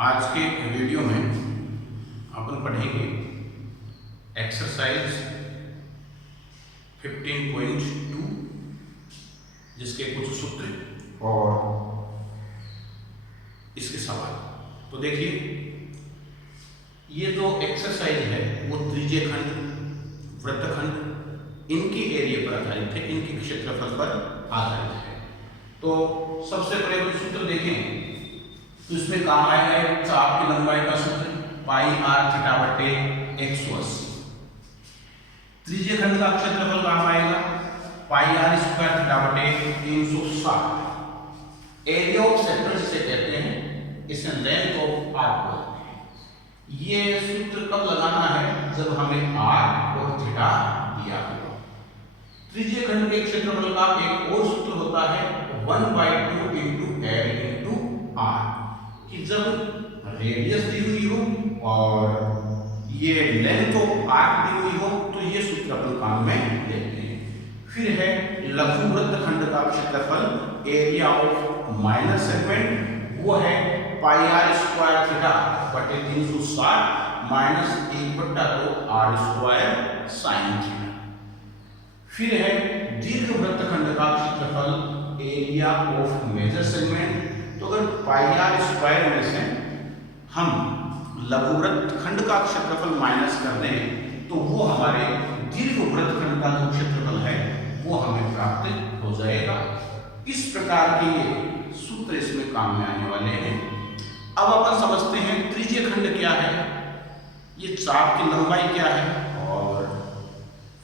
आज के वीडियो में अपन पढ़ेंगे एक्सरसाइज 15.2 जिसके कुछ सूत्र और इसके सवाल। तो देखिए, ये जो एक्सरसाइज है वो त्रिज्यीय खंड, वृत्तखंड इनके एरिया पर आधारित है, इनके क्षेत्रफल पर आधारित है। तो सबसे पहले वो सूत्र देखें तो इसमें काम आएगा एक चाप की लंबाई का सूत्र पाई आर थीटा बटे 180। त्रिज्यीय खंड का क्षेत्रफल काम आएगा पाई आर स्क्वायर थीटा बटे 360। एरिया ऑफ सेक्टर जिसे कहते हैं, इसे लेंथ ऑफ आर्क बोलते हैं। ये सूत्र कब लगाना है? जब हमें आर और थीटा दिया हो। त्रिज्यीय खंड के क्षेत्रफल का एक और सूत्र होता है 1/2 × L × R, कि जब रेडियस दी हुई हो और ये लेंथ ऑफ आर्क दी हुई हो तो ये सूत्र अपन काम में लेते हैं। फिर है लघु वृत्तखंड का क्षेत्रफल, एरिया ऑफ माइनर सेगमेंट, वो है पाई आर स्क्वायर थीटा बटे 360 minus 1/2 R square sine theta. फिर है दीर्घ वृत्तखंड का क्षेत्रफल, एरिया ऑफ मेजर सेगमेंट। तो अगर पाई आर स्क्वायर में से हम लघु वृत्तखंड का क्षेत्रफल माइनस कर दें तो वो हमारे दीर्घ वृत्तखंड का जो क्षेत्रफल है वो हमें प्राप्त हो जाएगा। इस प्रकार के ये सूत्र इसमें काम में आने वाले हैं। अब अपन समझते हैं त्रिज्यीय खंड क्या है, ये चाप की लंबाई क्या है और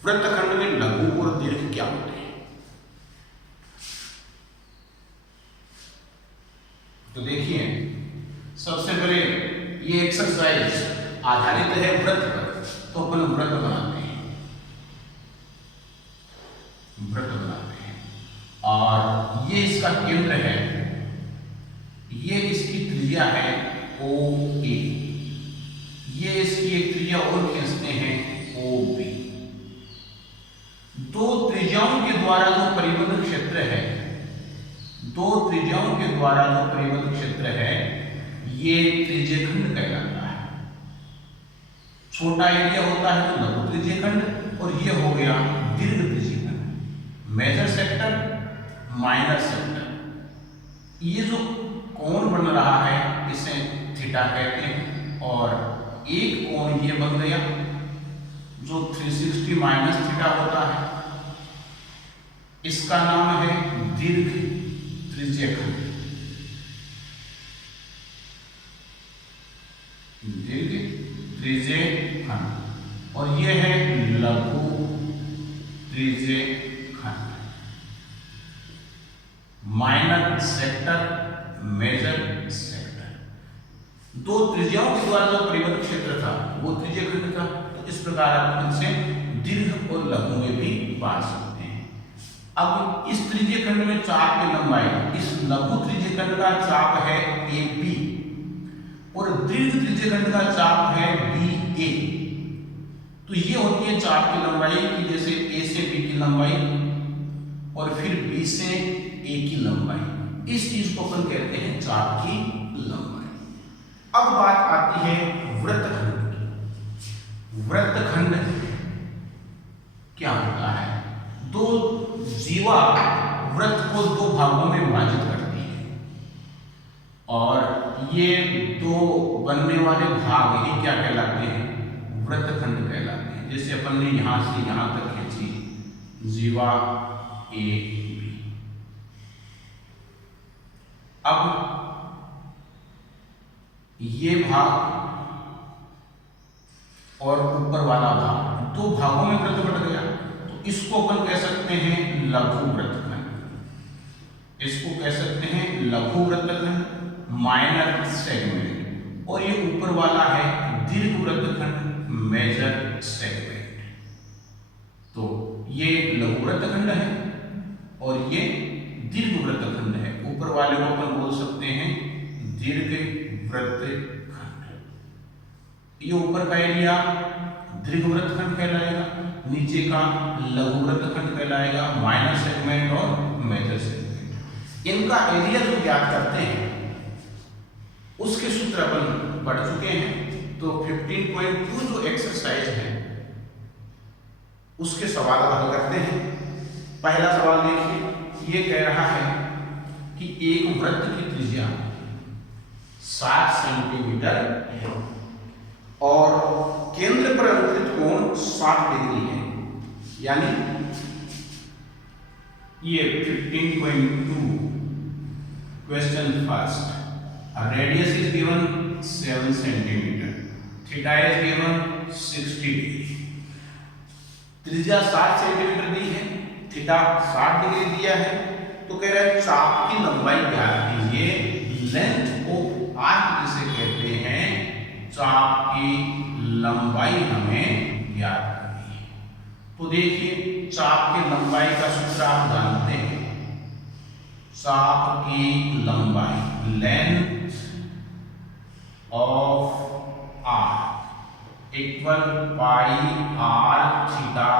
वृत्तखंड में लघु और दीर्घ क्या होते हैं। तो देखिए, सबसे पहले ये एक्सरसाइज आधारित है वृत्त पर, तो अपन वृत्त बनाते हैं और ये इसका केंद्र है, ये इसकी त्रिज्या है OA, ये इसकी एक त्रिज्या और खींचते हैं OB। दो त्रिज्याओं के द्वारा जो परिबद्ध क्षेत्र है, दो त्रिज्याओं के द्वारा जो परिबद्ध क्षेत्र है ये त्रिज्यीय खंड कहलाता है। छोटा एरिया होता है तो लघु त्रिज्यीय खंड, और ये हो गया दीर्घ त्रिज्यीय खंड। Major sector, minor sector. ये जो कोण बन रहा है इसे थीटा कहते हैं, और एक कोण ये बन गया जो 360 माइनस थीटा होता है, इसका नाम है दीर्घ त्रिज्यीय खंड। दीर्घ त्रिज्यीय खंड, और यह है लघु त्रिज्यीय खंड। Minor sector, major sector. दो त्रिज्याओं के द्वारा जो परिबद्ध क्षेत्र था वो त्रिज्यीय खंड था। तो इस प्रकार आप इनसे दीर्घ और लघु में भी बांट सकते हैं। अब इस त्रिज्यीय खंड में चाप की लंबाई, इस लघु त्रिज्यीय खंड का चाप है AB और दीर्घ त्रिज्यीय खंड का चाप है BA। तो ये होती है चाप की लंबाई की, जैसे A से B की लंबाई और फिर B से A की लंबाई। इस चीज को अपन कहते हैं चाप की लंबाई। अब बात आती है वृत्तखंड की। वृत्तखंड क्या होता है? दो जीवा वृत्त को दो भागों में विभाजित करती है और ये दो बनने वाले भाग ही क्या कहलाते हैं? वृत्तखंड कहलाते हैं। जैसे अपन ने यहां से यहां तक खींची जीवा AB। अब ये भाग और ऊपर वाला भाग, दो भागों में वृत्त बट गया, इसको अपन कह सकते हैं लघु वृत्तखंड। इसको कह सकते हैं लघु वृत्तखंड, माइनर सेगमेंट, और ये ऊपर वाला है दीर्घ वृत्तखंड, मेजर सेगमेंट। तो ये लघु वृत्तखंड है और ये दीर्घ वृत्तखंड है। ऊपर वाले को अपन बोल सकते हैं दीर्घ वृत्तखंड। ये ऊपर का एरिया दीर्घ वृत्तखंड कहलाएगा, नीचे का लघु वृत्तखंड कहलाएगा, माइनर सेगमेंट और मेजर सेगमेंट। इनका एरिया जो ज्ञात करते हैं उसके सूत्र अपन पढ़ चुके हैं। तो 15.2 जो एक्सरसाइज है उसके सवाल हल करते हैं। पहला सवाल देखिए, ये कह रहा है कि एक वृत्त की त्रिज्या 60 सेंटीमीटर है और केंद्र पर अनुकृत कोण 60 डिग्री है। यानी ये 15.2 question first, radius is given 7 centimetre, theta is given 60 degree, त्रिज्या 60 सेंटीमीटर दी है, थीटा 60 डिग्री दिया है। तो कह रहा है चाप की लंबाई ज्ञात कीजिए। लेंथ ऑफ आर्क जिसे कहते हैं, चाप की लंबाई हमें ज्ञात करनी है। तो देखिए चाप की लंबाई का सूत्र आप जानते हैं, चाप की लंबाई length of arc equal pi R theta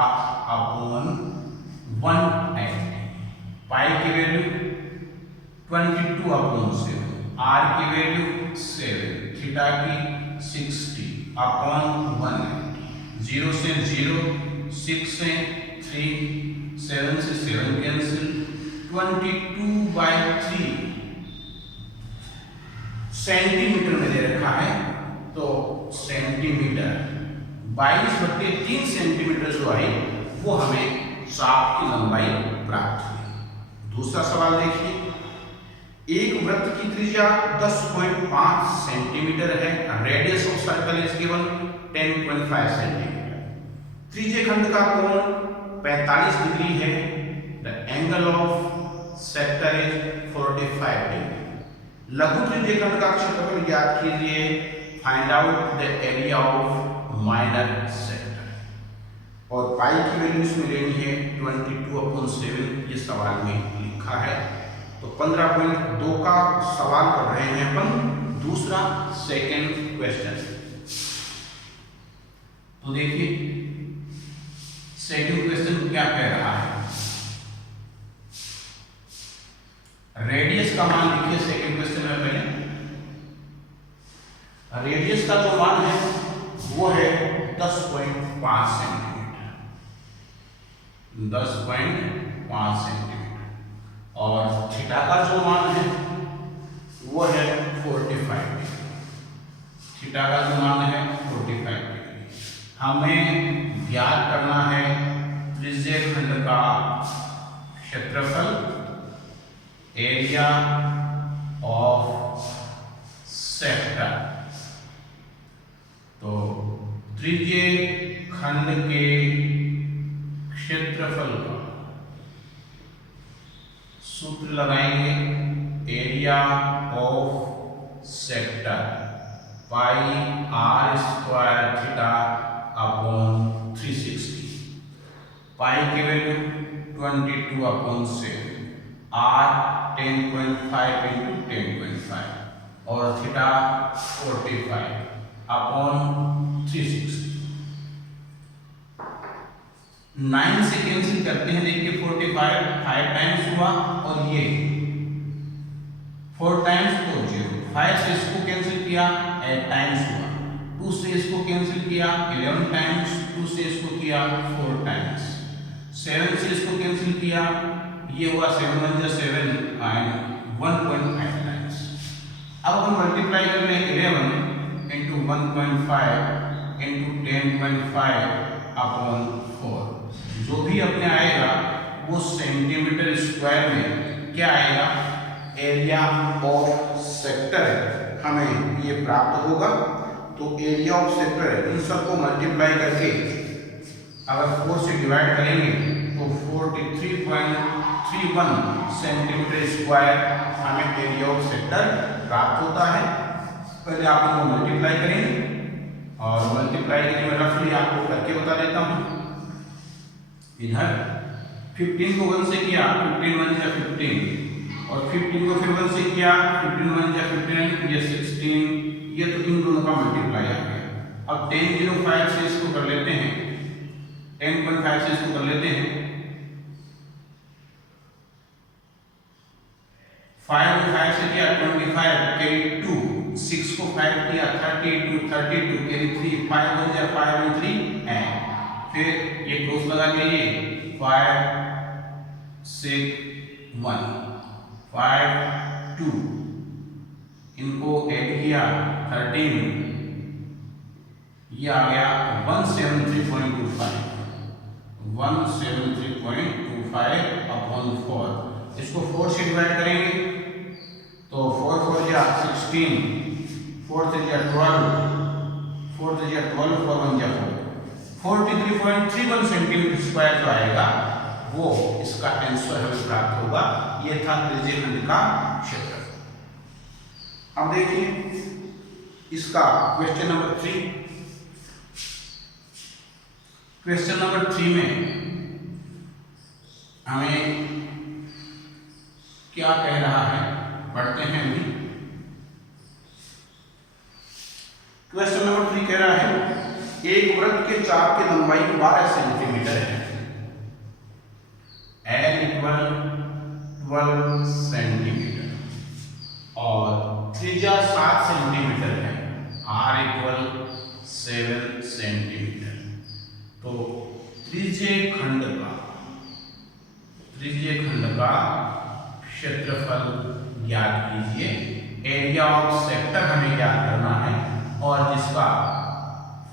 upon 180। Pi की वैल्यू 22 अपॉन 7, आर की वैल्यू 7, थीटा की 60 अपॉन 180। 0 से 0, 6 से 3, 7 से 7 कैंसिल, 22/3 सेंटीमीटर में दे रखा है। तो सेंटीमीटर 22/3 सेंटीमीटर जो आई वो हमें चाप की लंबाई प्राप्त हुई। दूसरा सवाल देखिए, एक वृत्त की त्रिज्या 10.5 सेंटीमीटर है, radius of circle is given 10.5 centimetre, त्रिज्य खंड का कोण 45 डिग्री है, the angle of sector is 45 degree. लघु त्रिज्य खंड का क्षेत्रफल ज्ञात कीजिए, find out the area of minor sector. और पाई की वैल्यू इसमें लेनी है 22/7, ये सवाल में लिखा है। तो 15.2 का सवाल कर रहे हैं अपन, दूसरा सेकंड क्वेश्चन। तो देखिए सेकंड क्वेश्चन क्या कह रहा है, रेडियस का मान लिखिए। सेकंड क्वेश्चन में पहले रेडियस का जो मान है वो है 10.5 सेंटीमीटर, 10.5 सेंटीमीटर, और थीटा का जो मान है वो है 45 डिग्री। थीटा का जो मान है 45 डिग्री। हमें ज्ञात करना है त्रिज्य खंड का क्षेत्रफल, एरिया ऑफ सेक्टर। तो त्रिज्य खंड के क्षेत्रफल का सूत्र लगाएंगे, area of sector pi R square theta upon 360। Pi की वैल्यू 22/7, आर 10.5 इंटू 10.5 और थीटा 45 अपॉन 360। 9 से कैंसिल करते हैं, देखिए 45 5 टाइम्स हुआ और ये 4 टाइम्स 4 0, 5 से इसको कैंसिल किया 8 टाइम्स हुआ, 2 से इसको कैंसिल किया 11 टाइम्स, 2 से इसको किया 4 टाइम्स, 7 से इसको कैंसिल किया, ये हुआ 7 1 जा 7 एंड 1.5 टाइम्स। अब हम मल्टीप्लाई कर लें 11 इंटू 1.5 इंटू 10.5 अपॉन 4। जो भी अपने आएगा वो सेंटीमीटर स्क्वायर में क्या आएगा, एरिया ऑफ सेक्टर हमें ये प्राप्त होगा। तो एरिया ऑफ सेक्टर इन सबको मल्टीप्लाई करके अगर 4 से डिवाइड करेंगे तो 43.31 सेंटीमीटर स्क्वायर हमें एरिया ऑफ सेक्टर प्राप्त होता है। पहले आप इनको मल्टीप्लाई करेंगे और मल्टीप्लाई करने में रफली आपको करके बता देता हूँ। इधर 15 को 1 से किया, 15 1 जा 15, और 15 को फिर 1 से किया, 15 1 जा 15, ये 16, ये तो इन दोनों का मल्टीप्लाई आ गया। अब 10.05 से इसको कर लेते हैं, 10.5 से इसको कर लेते हैं, 5 5 से किया 25 कैरी 2 5 दिया 32 यानी 3 5 1 जा 5 1 3 है। फिर ये क्रॉस लगा लीजिए 5 6 1 5 2 इनको ऐड किया 13 ये आ गया 173.25 अपॉन 4। इसको 4 से डिवाइड करेंगे तो 4 4 या 16 4 3 या 12 4 3 या 12 4 1 या 4 43.31 सेंटीमीटर स्क्वायर जो आएगा वो इसका आंसर हमें प्राप्त होगा। ये था त्रिज्यीय खंड का क्षेत्रफल। अब देखिए इसका क्वेश्चन नंबर 3। क्वेश्चन नंबर 3 में हमें क्या कह रहा है, पढ़ते हैं अभी। क्वेश्चन नंबर 3 कह रहा है एक वृत्त के चाप की लंबाई 12 सेंटीमीटर है, L = 12 सेंटीमीटर और त्रिज्या 7 सेंटीमीटर है, R = 7 सेंटीमीटर। तो त्रिज्यीय खंड का क्षेत्रफल ज्ञात कीजिए। एरिया ऑफ सेक्टर हमें ज्ञात करना है और जिसका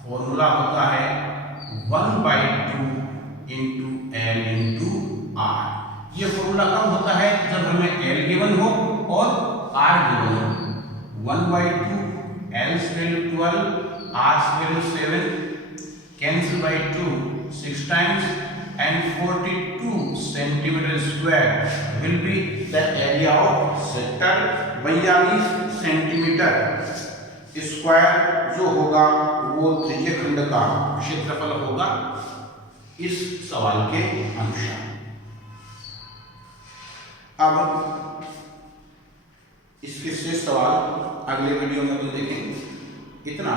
फॉर्मूला होता है 1/2 × L × R। ये फॉर्मूला कब होता है? जब हमें L गिवन हो और R गिवन हो। 1/2 L value 12 R value 7 cancel by 2 6 times and 42 centimeter square will be the area of sector। 42 centimetre square जो होगा वो त्रिज्यीय खंड का क्षेत्रफल होगा इस सवाल के अनुसार। अब इसके शेष सवाल अगले वीडियो में देखेंगे। इतना